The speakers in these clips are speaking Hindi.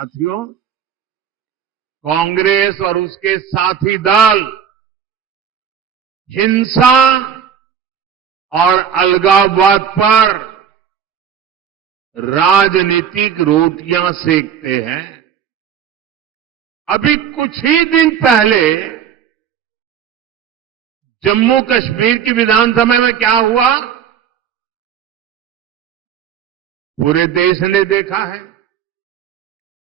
साथियों, कांग्रेस और उसके साथी दल हिंसा और अलगाववाद पर राजनीतिक रोटियां सेकते हैं। अभी कुछ ही दिन पहले जम्मू कश्मीर की विधानसभा में क्या हुआ, पूरे देश ने देखा है।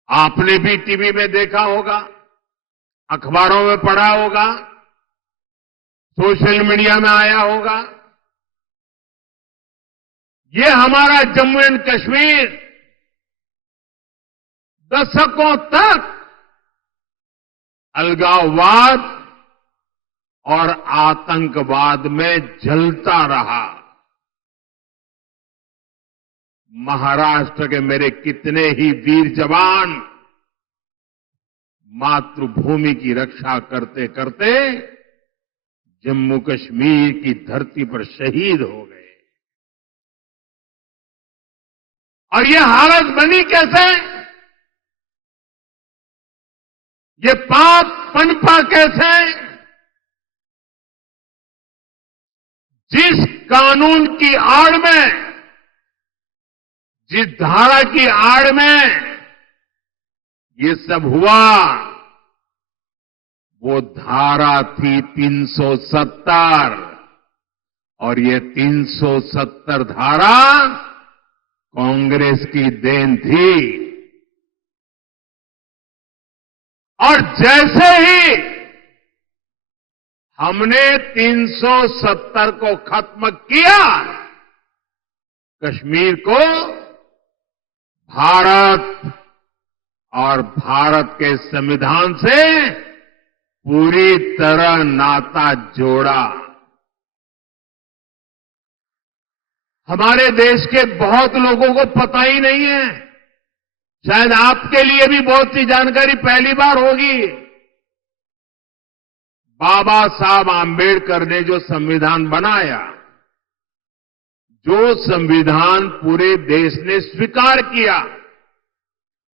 आपने भी टीवी में देखा होगा, अखबारों में पढ़ा होगा, सोशल मीडिया में आया होगा। ये हमारा जम्मू एंड कश्मीर दशकों तक अलगाववाद और आतंकवाद में जलता रहा। महाराष्ट्र के मेरे कितने ही वीर जवान मातृभूमि की रक्षा करते करते जम्मू कश्मीर की धरती पर शहीद हो गए। और ये हालत बनी कैसे? ये पाप पनपा कैसे? जिस कानून की आड़ में, जिस धारा की आड़ में ये सब हुआ, वो धारा थी 370 और ये 370 धारा कांग्रेस की देन थी। और जैसे ही हमने 370 को खत्म किया, कश्मीर को भारत और भारत के संविधान से पूरी तरह नाता जोड़ा। हमारे देश के बहुत लोगों को पता ही नहीं है, शायद आपके लिए भी बहुत सी जानकारी पहली बार होगी। बाबा साहब आंबेडकर ने जो संविधान बनाया, जो संविधान पूरे देश ने स्वीकार किया,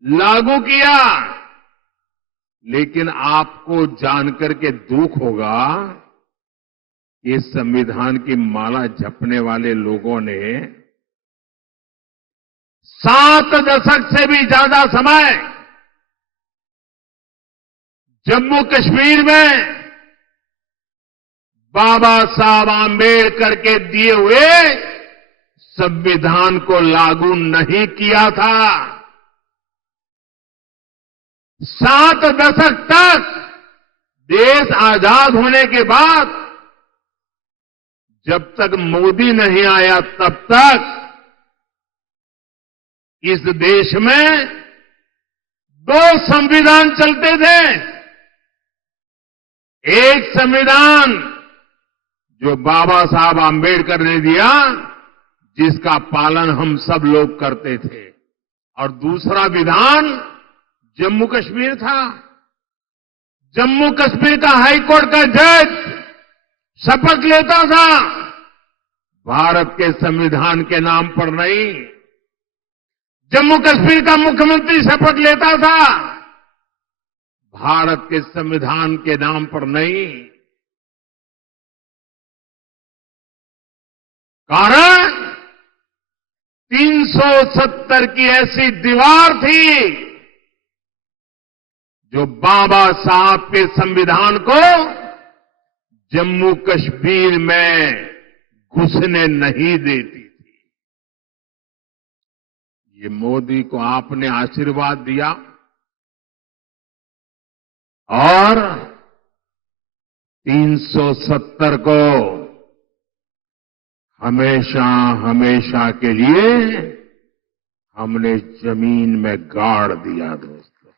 लागू किया, लेकिन आपको जानकर के दुख होगा, इस संविधान की माला जपने वाले लोगों ने 7 दशक से भी ज्यादा समय जम्मू कश्मीर में बाबा साहब आंबेडकर के दिए हुए संविधान को लागू नहीं किया था। 7 दशक तक देश आजाद होने के बाद जब तक मोदी नहीं आया, तब तक इस देश में 2 संविधान चलते थे। एक संविधान जो बाबा साहब आंबेडकर ने दिया, जिसका पालन हम सब लोग करते थे, और दूसरा विधान जम्मू कश्मीर था। जम्मू कश्मीर का हाईकोर्ट का जज शपथ लेता था, भारत के संविधान के नाम पर नहीं। जम्मू कश्मीर का मुख्यमंत्री शपथ लेता था, भारत के संविधान के नाम पर नहीं। कारण 370 की ऐसी दीवार थी जो बाबा साहब के संविधान को जम्मू कश्मीर में घुसने नहीं देती थी। ये मोदी को आपने आशीर्वाद दिया और 370 को हमेशा हमेशा के लिए हमने जमीन में गाड़ दिया। दोस्तों,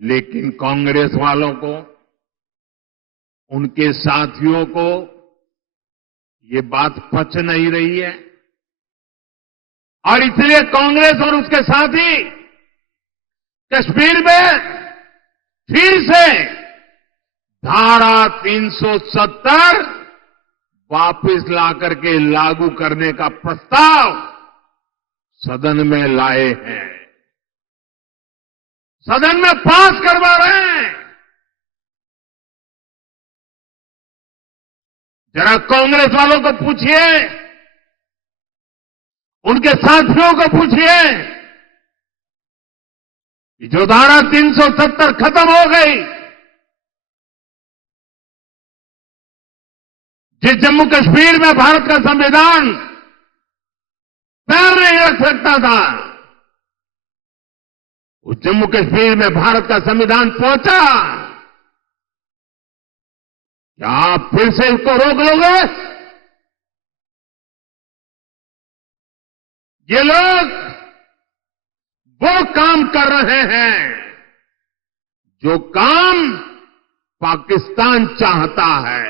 लेकिन कांग्रेस वालों को, उनके साथियों को ये बात पच नहीं रही है, और इसलिए कांग्रेस और उसके साथी कश्मीर में फिर से धारा 370 वापस ला करके लागू करने का प्रस्ताव सदन में लाए हैं, सदन में पास करवा रहे हैं। जरा कांग्रेस वालों को पूछिए, उनके साथियों को पूछिए कि जो धारा 370 खत्म हो गई, जिस जम्मू कश्मीर में भारत का संविधान पैर नहीं रख सकता था, उस जम्मू कश्मीर में भारत का संविधान पहुंचा। क्या आप फिर से इसको रोक लोगे? ये लोग वो काम कर रहे हैं जो काम पाकिस्तान चाहता है।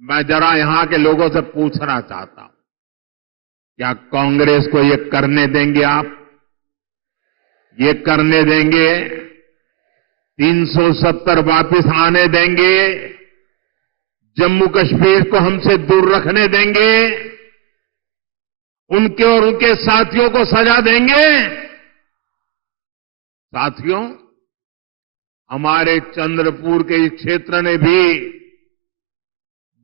मैं जरा यहां के लोगों से पूछना चाहता हूं, क्या कांग्रेस को ये करने देंगे आप? ये करने देंगे? 370 वापस आने देंगे? जम्मू कश्मीर को हमसे दूर रखने देंगे? उनके और उनके साथियों को सजा देंगे? साथियों, हमारे चंद्रपुर के इस क्षेत्र ने भी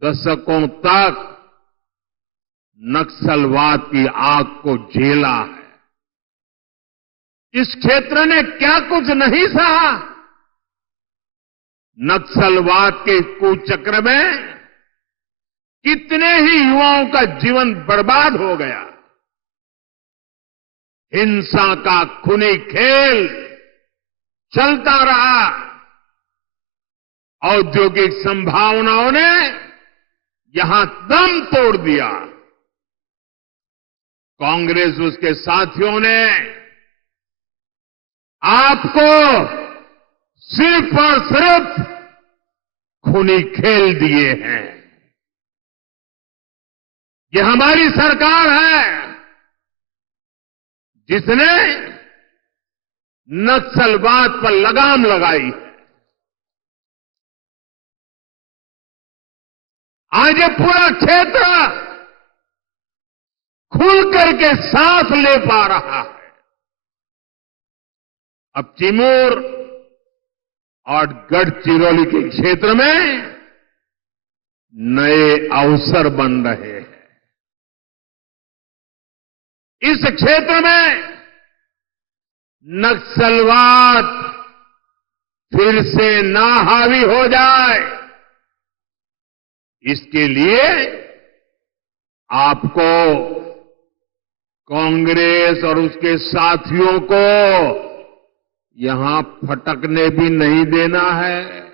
दशकों तक नक्सलवाद की आग को झेला है। इस क्षेत्र ने क्या कुछ नहीं सहा। नक्सलवाद के कुचक्र में कितने ही युवाओं का जीवन बर्बाद हो गया। हिंसा का खूनी खेल चलता रहा। औद्योगिक संभावनाओं ने यहां दम तोड़ दिया। कांग्रेस उसके साथियों ने आपको सिर्फ और सिर्फ खूनी खेल दिए हैं। ये हमारी सरकार है जिसने नक्सलवाद पर लगाम लगाई है। आज ये पूरा क्षेत्र खुल करके सांस ले पा रहा है। अब चिमूर और गढ़चिरौली के क्षेत्र में नए अवसर बन रहे हैं। इस क्षेत्र में नक्सलवाद फिर से ना हावी हो जाए, इसके लिए आपको कांग्रेस और उसके साथियों को यहां फटकने भी नहीं देना है।